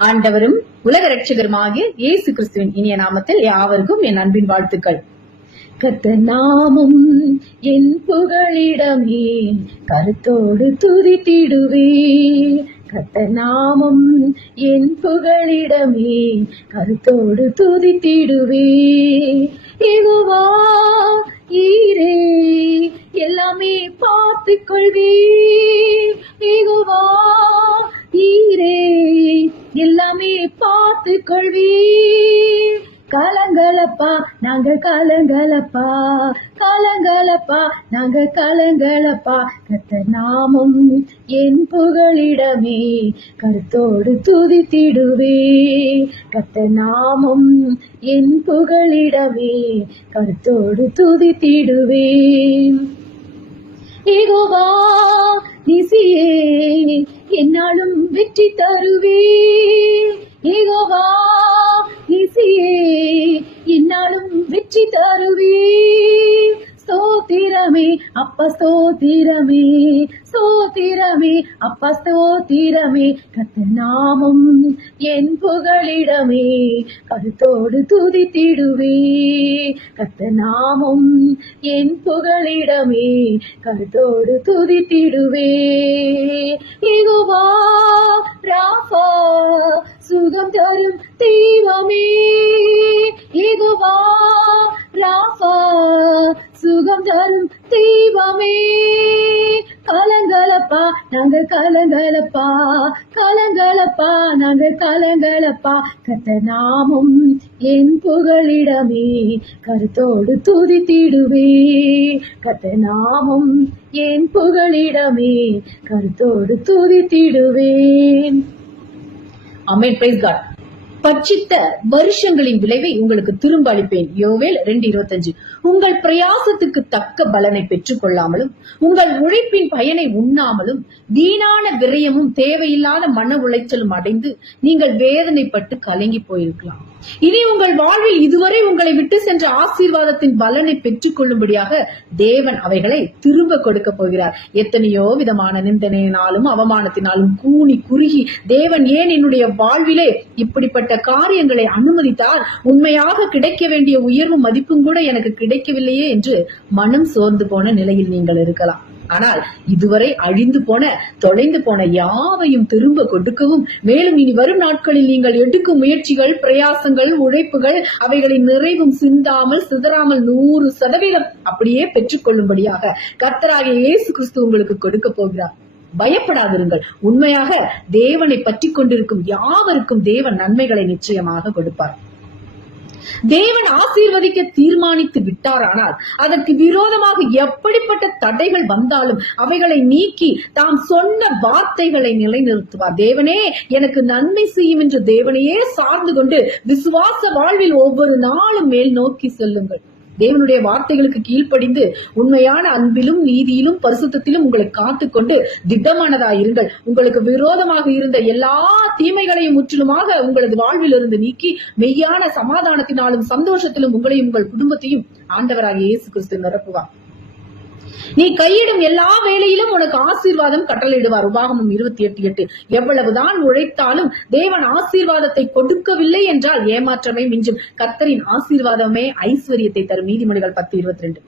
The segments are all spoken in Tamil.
ஆண்டவரும் உலக ரட்சகருமாகிய இயேசு கிறிஸ்துவின் இனிய நாமத்தில் யாவருக்கும் என் அன்பின் வாழ்த்துக்கள். கத்த நாமம் என் புகழிடமே கருத்தோடு துதித்திடுவே. கத்த நாமம் என் புகழிடமே கருத்தோடு துதித்திடுவே. ஏகுவா ஈரே எல்லாமே பார்த்துக் கொள்வே பார்த்துக் கொள்வே கலங்களப்பா நாங்க கலங்களப்பா. கலங்களப்பா நாங்க கலங்களப்பா. கத்த நாமம் என் புகழிடமே கருத்தோடு துதித்திடுவே. கத்த நாமம் என் புகழிடமே கருத்தோடு துதித்திடுவே. ஏகோவா நிசியே என்னாலும் வெற்றி தருவே ஏகோவா நிசியே என்னாலும் வெற்றி தருவே ஸ்தோத்திரமே அப்ப ஸ்தோத்திரமே ஸ்தோத்திரமே அப்ப ஸ்தோத்திரமே. கத்த நாமம் என் புகழிடமே கருத்தோடு துதித்திடுவே. கத்த நாமம் என் புகழிடமே கருத்தோடு துதித்திடுவே. ஏகுவா ராஃபா சுகம் தரும் தெய்வமே. ஏகுவா ராஃபா சுகம் தரும் தீபமே கலங்கலப்பா நாங்கள் கலங்கலப்பா. கலங்கலப்பா நாங்கள் கலங்கலப்பா. கத்த நாமும் என் புகழிடமே கருத்தோடு துதித்திடுவே. கத்த நாமும் என் புகழிடமே கருத்தோடு துதித்திடுவேன். அமேன் பிரைஸ் காட் பட்சித்த வருஷங்களின் விளைவை உங்களுக்கு திரும்ப அளிப்பேன். யோவேல் ரெண்டு இருபத்தஞ்சு. உங்கள் பிரயாசத்துக்கு தக்க பலனை பெற்றுக் கொள்ளாமலும் உங்கள் உழைப்பின் பயனை உண்ணாமலும் வீணான விரயமும் தேவையில்லாத மன உளைச்சலும் அடைந்து நீங்கள் வேதனைப்பட்டு கலங்கி போயிருக்கலாம். இனி உங்கள் வாழ்வில் இதுவரை உங்களை விட்டு சென்ற ஆசீர்வாதத்தின் பலனை பெற்றுக் கொள்ளும்படியாக தேவன் அவைகளை திரும்ப கொடுக்க போகிறார். எத்தனையோ விதமான நிந்தனையினாலும் அவமானத்தினாலும் கூனி குறுகி தேவன் ஏன் என்னுடைய வாழ்விலே இப்படிப்பட்ட காரியங்களை அனுமதித்தார்? உண்மையாக கிடைக்க வேண்டிய உயர்வு மதிப்பும் கூட எனக்கு கிடைக்கவில்லையே என்று மனம் சோர்ந்து போன நிலையில் நீங்கள் இருக்கலாம். ஆனால் இதுவரை அழிந்து போன தொலைந்து போன யாவையும் திரும்ப கொடுக்கவும் மேலும் இனி வரும் நாட்களில் நீங்கள் எடுக்கும் முயற்சிகள் பிரயாசங்கள் உழைப்புகள் அவைகளின் நிறைவும் சிந்தாமல் சிதறாமல் நூறு சதவீதம் அப்படியே பெற்றுக்கொள்ளும்படியாக கர்த்தராகிய இயேசு கிறிஸ்து உங்களுக்கு கொடுக்க போகிறார். பயப்படாதிருங்கள். உண்மையாக தேவனை பற்றி கொண்டிருக்கும் யாவருக்கும் தேவன் நன்மைகளை நிச்சயமாக கொடுப்பார். தேவன் ஆசீர்வதிக்க தீர்மானித்து விட்டாரானால் அதற்கு விரோதமாக எப்படிப்பட்ட தடைகள் வந்தாலும் அவைகளை நீக்கி தாம் சொன்ன வார்த்தைகளை நிலைநிறுத்துவார். தேவனே எனக்கு நன்மை செய்யும் என்று தேவனையே சார்ந்து கொண்டு விசுவாச வாழ்வில் ஒவ்வொரு நாளும் மேல் நோக்கி செல்லுங்கள். தேவனுடைய வார்த்தைகளுக்கு கீழ்ப்படிந்து உண்மையான அன்பிலும் நீதியிலும் பரிசுத்தத்திலும் உங்களை காத்துக்கொண்டு திட்டமானதாயிருங்கள். உங்களுக்கு விரோதமாக இருந்த எல்லா தீமைகளையும் முற்றிலுமாக உங்களது வாழ்விலிருந்து நீக்கி மெய்யான சமாதானத்தினாலும் சந்தோஷத்திலும் உங்களையும் உங்கள் குடும்பத்தையும் ஆண்டவராக இயேசு கிறிஸ்து நிரப்புவார். நீ கையிடும் எல்லா வேலையிலும் உனக்கு ஆசீர்வாதம் கட்டளையிடுவார். உபாகமும் இருபத்தி எட்டு எட்டு. எவ்வளவுதான் உழைத்தாலும் தேவன் ஆசீர்வாதத்தை கொடுக்கவில்லை என்றால் ஏமாற்றமே மிஞ்சும். கர்த்தரின் ஆசீர்வாதமே ஐஸ்வர்யத்தை தரும். நீதிமொழிகள் பத்து இருபத்தி ரெண்டு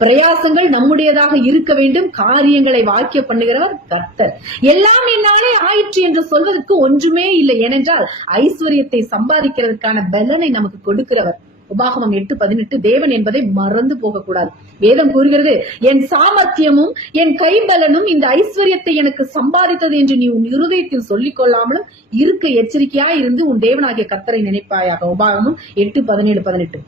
பிரயாசங்கள் நம்முடையதாக இருக்க வேண்டும். காரியங்களை வாக்கிய பண்ணுகிறவர் கர்த்தர். எல்லாம் என்னாலே ஆயிற்று என்று சொல்வதற்கு ஒன்றுமே இல்லை. ஏனென்றால் ஐஸ்வர்யத்தை சம்பாதிக்கிறதுக்கான பலனை நமக்கு கொடுக்கிறவர் உபாகமம் எட்டு பதினெட்டு தேவன் என்பதை மறந்து போகக்கூடாது. வேதம் கூறுகிறது என் சாமர்த்தியமும் என் கைபலனும் இந்த ஐஸ்வர்யத்தை எனக்கு சம்பாதித்தது என்று நீ உன் இருதயத்தில் சொல்லிக் கொள்ளாமலும் இருக்க எச்சரிக்கையா இருந்து உன் தேவனாகிய கத்தரை நினைப்பாயாக. உபாகமும் எட்டு பதினேழு பதினெட்டு.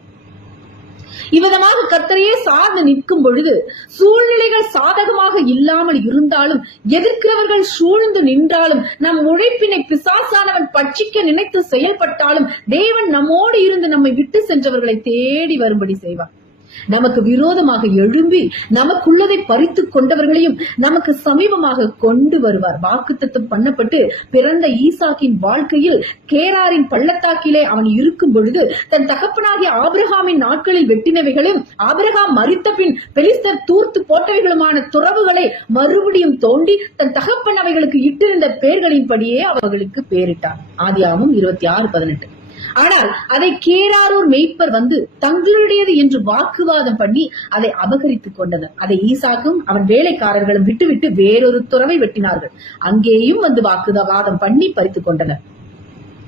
இவ்விதமாக கத்தரையே சார்ந்து நிற்கும் பொழுது சூழ்நிலைகள் சாதகமாக இல்லாமல் இருந்தாலும் எதிர்க்கிறவர்கள் சூழ்ந்து நின்றாலும் நம் உழைப்பினை பிசாசானவன் பட்சிக்க நினைத்து செயல்பட்டாலும் தேவன் நம்மோடு இருந்து நம்மை விட்டு சென்றவர்களை தேடி வரும்படி செய்வான் நமக்கு விரோதமாக எழும்பி நமக்குள்ளதை பறித்து கொண்டவர்களையும் நமக்கு சமீபமாக கொண்டு வருவார். வாக்குத்தத்தம் பண்ணப்பட்டு பிறந்த ஈசாக்கின் வாழ்க்கையில் கேராரின் பள்ளத்தாக்கிலே அவன் இருக்கும் பொழுது தன் தகப்பனாகிய ஆபிரகாமின் நாட்களில் வெட்டினவைகளும் ஆபிரகாம் மறித்த பின் பெலிஸ்தர் தூர்த்து போட்டவைகளுமான துறவுகளை மறுபடியும் தோண்டி தன் தகப்பன் அவைகளுக்கு இட்டிருந்த பெயர்களின்படியே அவர்களுக்கு பெயரிட்டார் ஆதியாகமும் இருபத்தி ஆறு பதினெட்டு. ஆனால் அதை கேராரூர் மெய்ப்பர் வந்து தங்களுடையது என்று வாக்குவாதம் பண்ணி அதை அபகரித்துக் கொண்டனர். அதை ஈசாக்கும் அவன் வேலைக்காரர்களும் விட்டுவிட்டு வேறொரு துறவை வெட்டினார்கள். அங்கேயும் வந்து வாக்குவாதம் பண்ணி பறித்துக் கொண்டனர்.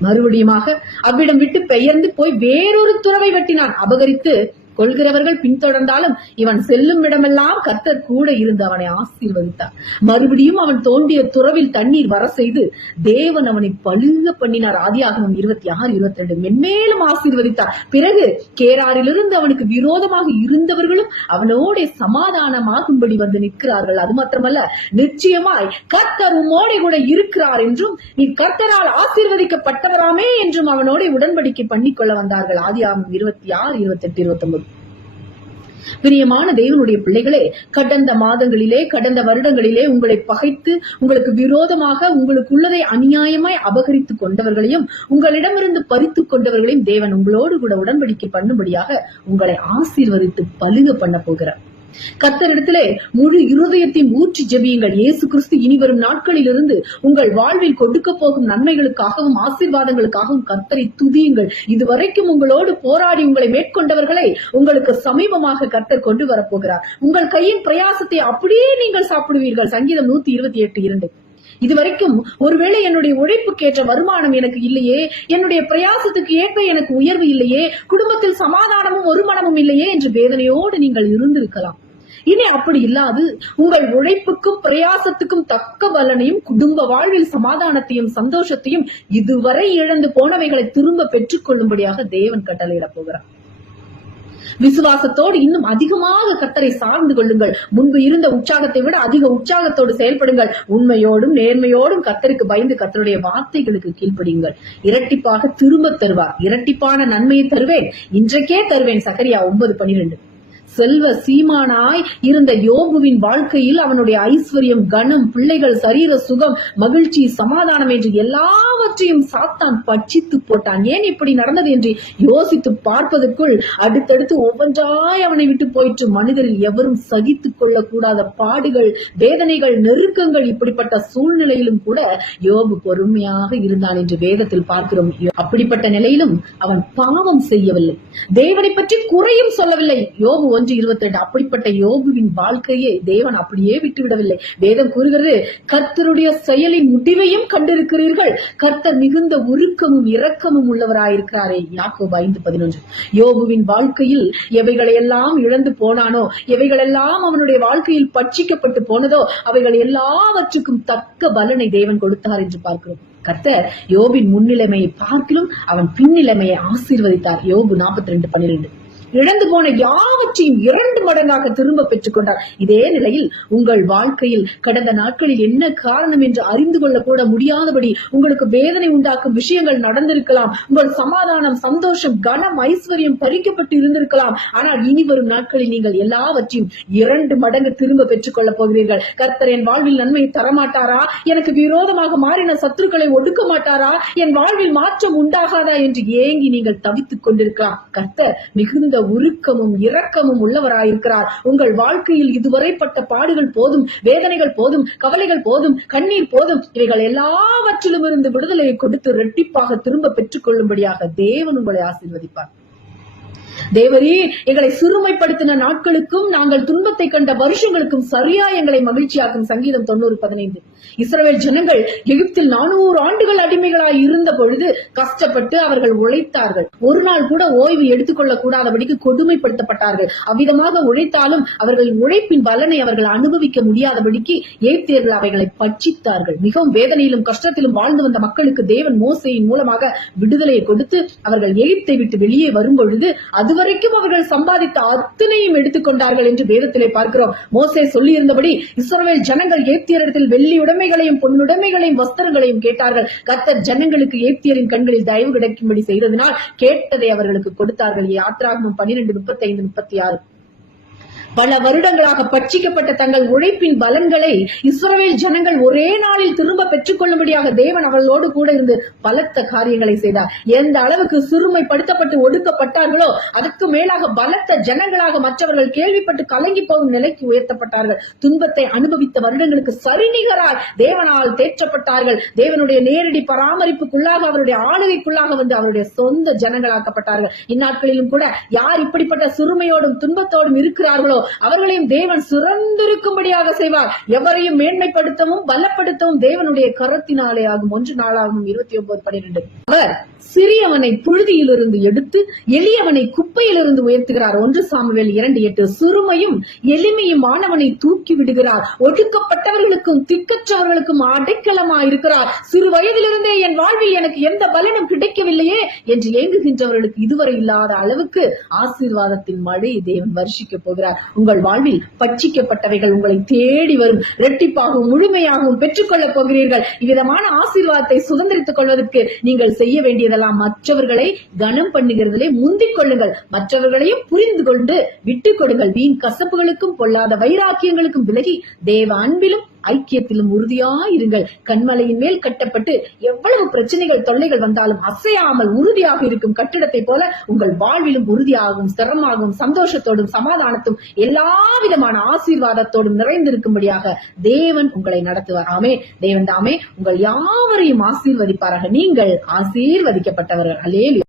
மறுபடியுமாக அவ்விடம் விட்டு பெயர்ந்து போய் வேறொரு துறவை வெட்டினான். அபகரித்து கொள்கிறவர்கள் பின்தொடர்ந்தாலும் இவன் செல்லும் இடமெல்லாம் கர்த்தர் கூட இருந்து அவனை ஆசீர்வதித்தார். மறுபடியும் அவன் தோண்டிய துறவில் தண்ணீர் வர செய்து தேவன் அவனை பழுக பண்ணினார். ஆதியாகமம் இருபத்தி ஆறு இருபத்தி ரெண்டு. மென்மேலும் ஆசீர்வதித்தார். பிறகு கேராரிலிருந்து அவனுக்கு விரோதமாக இருந்தவர்களும் அவனோட சமாதானமாகும்படி வந்து நிற்கிறார்கள். அது மாத்திரமல்ல நிச்சயமாய் கர்த்தர் உம்மோட கூட இருக்கிறார் என்றும் நீ கர்த்தரால் ஆசீர்வதிக்கப்பட்டவராமே என்றும் அவனோட உடன்படிக்கை பண்ணிக்கொள்ள வந்தார்கள். ஆதியாகமம் இருபத்தி ஆறு இருபத்தி எட்டு இருபத்தி ஒன்பது பிரியமான தேவனுடைய பிள்ளைகளே கடந்த மாதங்களிலே கடந்த வருடங்களிலே உங்களை பகைத்து உங்களுக்கு விரோதமாக உங்களுக்குள்ளதை அநியாயமாய் அபகரித்துக் கொண்டவர்களையும் உங்களிடமிருந்து பறித்துக் கொண்டவர்களையும் தேவன் உங்களோடு கூட உடன்படிக்கை பண்ணும்படியாக உங்களை ஆசீர்வதித்து பலுக பண்ண போகிறார். கத்தரிடத்திலே முழு இருதயத்தையும் ஊற்றி ஜெபியுங்கள். இயேசு கிறிஸ்து இனி வரும் நாட்களிலிருந்து உங்கள் வாழ்வில் கொடுக்க போகும் நன்மைகளுக்காகவும் ஆசீர்வாதங்களுக்காகவும் கர்த்தரை துதியுங்கள். இதுவரைக்கும் உங்களோடு போராடி உங்களை மேற்கொண்டவர்களை உங்களுக்கு சமீபமாக கர்த்தர் கொண்டு வரப்போகிறார். உங்கள் கையின் பிரயாசத்தை அப்படியே நீங்கள் சாப்பிடுவீர்கள். சங்கீதம் நூத்தி இருபத்தி எட்டு இரண்டு. இதுவரைக்கும் ஒருவேளை என்னுடைய உழைப்புக்கு ஏற்ற வருமானம் எனக்கு இல்லையே என்னுடைய பிரயாசத்துக்கு ஏற்ப எனக்கு உயர்வு இல்லையே குடும்பத்தில் சமாதானமும் ஒரு மனமும் இல்லையே என்று வேதனையோடு நீங்கள் இருந்திருக்கலாம். இனி அப்படி இல்லாது உங்கள் உழைப்புக்கும் பிரயாசத்துக்கும் தக்க பலனையும் குடும்ப வாழ்வில் சமாதானத்தையும் சந்தோஷத்தையும் இதுவரை இழந்து போனவைகளை திரும்ப பெற்றுக் கொள்ளும்படியாக தேவன் கட்டளையிடப் போகிறார். விசுவாசத்தோடு இன்னும் அதிகமாக கத்தரை சார்ந்து கொள்ளுங்கள். முன்பு இருந்த உற்சாகத்தை விட அதிக உற்சாகத்தோடு செயல்படுங்கள். உண்மையோடும் நேர்மையோடும் கத்தருக்கு பயந்து கத்தருடைய வார்த்தைகளுக்கு கீழ்ப்படியுங்கள். இரட்டிப்பாக திரும்ப தருவார். இரட்டிப்பான நன்மையை தருவேன். இன்றைக்கே தருவேன். சகரியா ஒன்பது பனிரெண்டு செல்வ சீமானாய் இருந்த யோபுவின் வாழ்க்கையில் அவனுடைய ஐஸ்வர்யம் கனம் பிள்ளைகள் சரீர சுகம் மகிழ்ச்சி சமாதானம் என்று எல்லாவற்றையும் சாத்தான் பட்சித்து போட்டான். ஏன் இப்படி நடந்தது என்று யோசித்து பார்ப்பதற்குள் அடுத்தடுத்து ஒவ்வொன்றாய் அவனை விட்டு போயிற்று. மனிதரில் எவரும் சகித்துக் கொள்ளக்கூடாத பாடுகள் வேதனைகள் நெருக்கங்கள் இப்படிப்பட்ட சூழ்நிலையிலும் கூட யோபு பொறுமையாக இருந்தான் என்று வேதத்தில் பார்க்கிறோம். அப்படிப்பட்ட நிலையிலும் அவன் பாவம் செய்யவில்லை. தேவனை பற்றி குறையும் சொல்லவில்லை. யோபு ஒன்று இருபத்தி ரெண்டு அப்படிப்பட்ட யோபுவின் வாழ்க்கையை தேவன் அப்படியே விட்டுவிடவில்லை. வேதம் கூறுகிறது கர்த்தருடைய செயலின் முடிவையும் கண்டிருக்கிறீர்கள். கர்த்தர் மிகுந்த உருக்கமும் இரக்கமும் உள்ளவராயிருக்கிறாரே. யாக்கோ ஐந்து பதினொன்று. யோபுவின் வாழ்க்கையில் எவைகளையெல்லாம் இழந்து போனானோ எவைகளெல்லாம் அவனுடைய வாழ்க்கையில் பட்சிக்கப்பட்டு போனதோ அவைகள் எல்லாவற்றுக்கும் தக்க பலனை தேவன் கொடுத்தார் என்று பார்க்கிறோம். கர்த்தர் யோபின் முன்னிலைமையை பார்க்கிலும் அவன் பின்னிலைமையை ஆசீர்வதித்தார். யோபு நாற்பத்தி ரெண்டு பன்னிரெண்டு. இழந்து போன யாவற்றையும் இரண்டு மடங்காக திரும்ப பெற்றுக் கொண்டார். இதே நிலையில் உங்கள் வாழ்க்கையில் கடந்த நாட்களில் என்ன காரணம் என்று அறிந்து கொள்ள கூட முடியாதபடி உங்களுக்கு வேதனை உண்டாக்கும் விஷயங்கள் நடந்திருக்கலாம். உங்கள் சமாதானம் சந்தோஷம் கனம் ஐஸ்வர்யம் பறிக்கப்பட்டு இருந்திருக்கலாம். ஆனால் இனி வரும் நாட்களில் நீங்கள் எல்லாவற்றையும் இரண்டு மடங்கு திரும்ப பெற்றுக் கொள்ளப் போகிறீர்கள். கர்த்தர் என் வாழ்வில் நன்மையை தரமாட்டாரா? எனக்கு விரோதமாக மாறின சத்துருக்களை ஒடுக்க மாட்டாரா? என் வாழ்வில் மாற்றம் உண்டாகாதா என்று ஏங்கி நீங்கள் தவித்துக் கொண்டிருக்கலாம். கர்த்தர் மிகுந்த உருக்கமும் இரக்கமும் உள்ளவராயிருக்கிறார். உங்கள் வாழ்க்கையில் இதுவரைப்பட்ட பாடுகள் போதும் வேதனைகள் போதும் கவலைகள் போதும் கண்ணீர் போதும். இவைகள் எல்லாவற்றிலும் இருந்து விடுதலையை கொடுத்து இரட்டிப்பாக திரும்ப பெற்றுக் கொள்ளும்படியாக தேவன் உங்களை ஆசீர்வதிப்பார். தேவரே எங்களை சிறுமைப்படுத்தின நாட்களுக்கும் நாங்கள் துன்பத்தை கண்ட வருஷங்களுக்கும் சரியா எங்களை மகிழ்ச்சியாக்கும் சங்கீதம் தொண்ணூறு பதினைந்து. இஸ்ரேல் ஜனங்கள் எகிப்தில் நானூறு ஆண்டுகள் அடிமைகளாய் இருந்த பொழுது கஷ்டப்பட்டு அவர்கள் உழைத்தார்கள். ஒரு நாள் கூட ஓய்வு எடுத்துக்கொள்ள கூடாதபடிக்கு கொடுமைப்படுத்தப்பட்டார்கள். அவ்விதமாக உழைத்தாலும் அவர்கள் உழைப்பின் பலனை அவர்கள் அனுபவிக்க முடியாதபடிக்கு ஏத்தியர்கள் அவைகளை பட்சித்தார்கள். மிகவும் வேதனையிலும் கஷ்டத்திலும் வாழ்ந்து வந்த மக்களுக்கு தேவன் மோசையின் மூலமாக விடுதலையை கொடுத்து அவர்கள் எகிப்தை விட்டு வெளியே வரும் பொழுது அதுவரைக்கும் அவர்கள் சம்பாதித்த அத்தனையும் எடுத்துக்கொண்டார்கள் என்று வேதத்திலே பார்க்கிறோம். மோசே சொல்லியிருந்தபடி இஸ்ரோவேல் ஜனங்கள் ஏத்தியரிடத்தில் வெள்ளி உடைமைகளையும் பொன்னுடைமைகளையும் வஸ்திரங்களையும் கேட்டார்கள். கர்த்தர் ஜனங்களுக்கு ஏத்தியரின் கண்களில் தயவு கிடைக்கும்படி செய்ததினால் கேட்டதை அவர்களுக்கு கொடுத்தார்கள். யாத்ராகமும் பனிரெண்டு முப்பத்தி ஐந்து முப்பத்தி ஆறு. பல வருடங்களாக பட்சிக்கப்பட்ட தங்கள் உழைப்பின் பலன்களை இஸ்ரவேல் ஜனங்கள் ஒரே நாளில் திரும்ப பெற்றுக்கொள்ளும்படியாக தேவன் அவர்களோடு கூட இருந்து பலத்த காரியங்களை செய்தார். எந்த அளவுக்கு சிறுமைப்படுத்தப்பட்டு ஒடுக்கப்பட்டார்களோ அதற்கு மேலாக பலத்த ஜனங்களாக மற்றவர்கள் கேள்விப்பட்டு கலங்கி போகும் நிலைக்கு உயர்த்தப்பட்டார்கள். துன்பத்தை அனுபவித்த வருடங்களுக்கு சரிநிகரால் தேவனால் தேற்றப்பட்டார்கள். தேவனுடைய நேரடி பராமரிப்புக்குள்ளாக அவருடைய ஆளுகைக்குள்ளாக வந்து அவருடைய சொந்த ஜனங்களாக்கப்பட்டார்கள். இந்நாட்களிலும் கூட யார் இப்படிப்பட்ட சிறுமையோடும் துன்பத்தோடும் இருக்கிறார்களோ அவர்களையும் தேவன் சுரந்திருக்கும்படியாக செய்வார். எவரையும் மேன்மைப்படுத்தவும் பலப்படுத்தவும் தேவனுடைய கரத்தினாலே ஆகும். ஒன்று நாளாகும் இருபத்தி ஒன்பது பன்னிரெண்டு. அவர் சிறியவனை புழுதியிலிருந்து எடுத்து எளியவனை குப்பையிலிருந்து உயர்த்துகிறார். ஒன்று சாமுவேல் இரண்டு எட்டு. சிறுமையும் எளிமையும் மாணவனை தூக்கி விடுகிறார். ஒடுக்கப்பட்டவர்களுக்கும் திக்கற்றவர்களுக்கும் அடைக்கலமா இருக்கிறார் சிறு வயதிலிருந்தே என் வாழ்வில் எனக்கு எந்த பலனும் கிடைக்கவில்லையே என்று ஏங்குகின்றவர்களுக்கு இதுவரை இல்லாத அளவுக்கு ஆசீர்வாதத்தின் மழை தேவன் வருஷிக்க போகிறார். உங்கள் வாழ்வில் பட்சிக்கப்பட்டவைகள் உங்களை தேடி வரும் இரட்டிப்பாகவும் முழுமையாகவும் பெற்றுக்கொள்ளப் போகிறீர்கள். இவ்விதமான ஆசீர்வாதத்தை சுதந்திரித்துக் கொள்வதற்கு நீங்கள் செய்ய வேண்டியதெல்லாம் மற்றவர்களை கனம் பண்ணுகிறதிலே முந்திக் கொள்ளுங்கள். மற்றவர்களையும் புரிந்து கொண்டு விட்டுக் கொடுங்கள். வீண் கசப்புகளுக்கும் பொல்லாத வைராக்கியங்களுக்கும் விலகி தேவ அன்பிலும் ஐக்கியத்திலும் உறுதியாயிருங்கள். கண்மலையின் மேல் கட்டப்பட்டு எவ்வளவு பிரச்சனைகள் தொல்லைகள் வந்தாலும் அசையாமல் உறுதியாக இருக்கும் கட்டிடத்தை போல உங்கள் வாழ்விலும் உறுதியாகவும் ஸ்திரமாகவும் சந்தோஷத்தோடும் சமாதானத்தும் எல்லா விதமான ஆசீர்வாதத்தோடும் நிறைந்திருக்கும்படியாக தேவன் உங்களை நடத்துவார். ஆமே. தேவன் தாமே உங்கள் யாவரையும் ஆசீர்வதிப்பாராக. நீங்கள் ஆசீர்வதிக்கப்பட்டவர்கள். அலேலு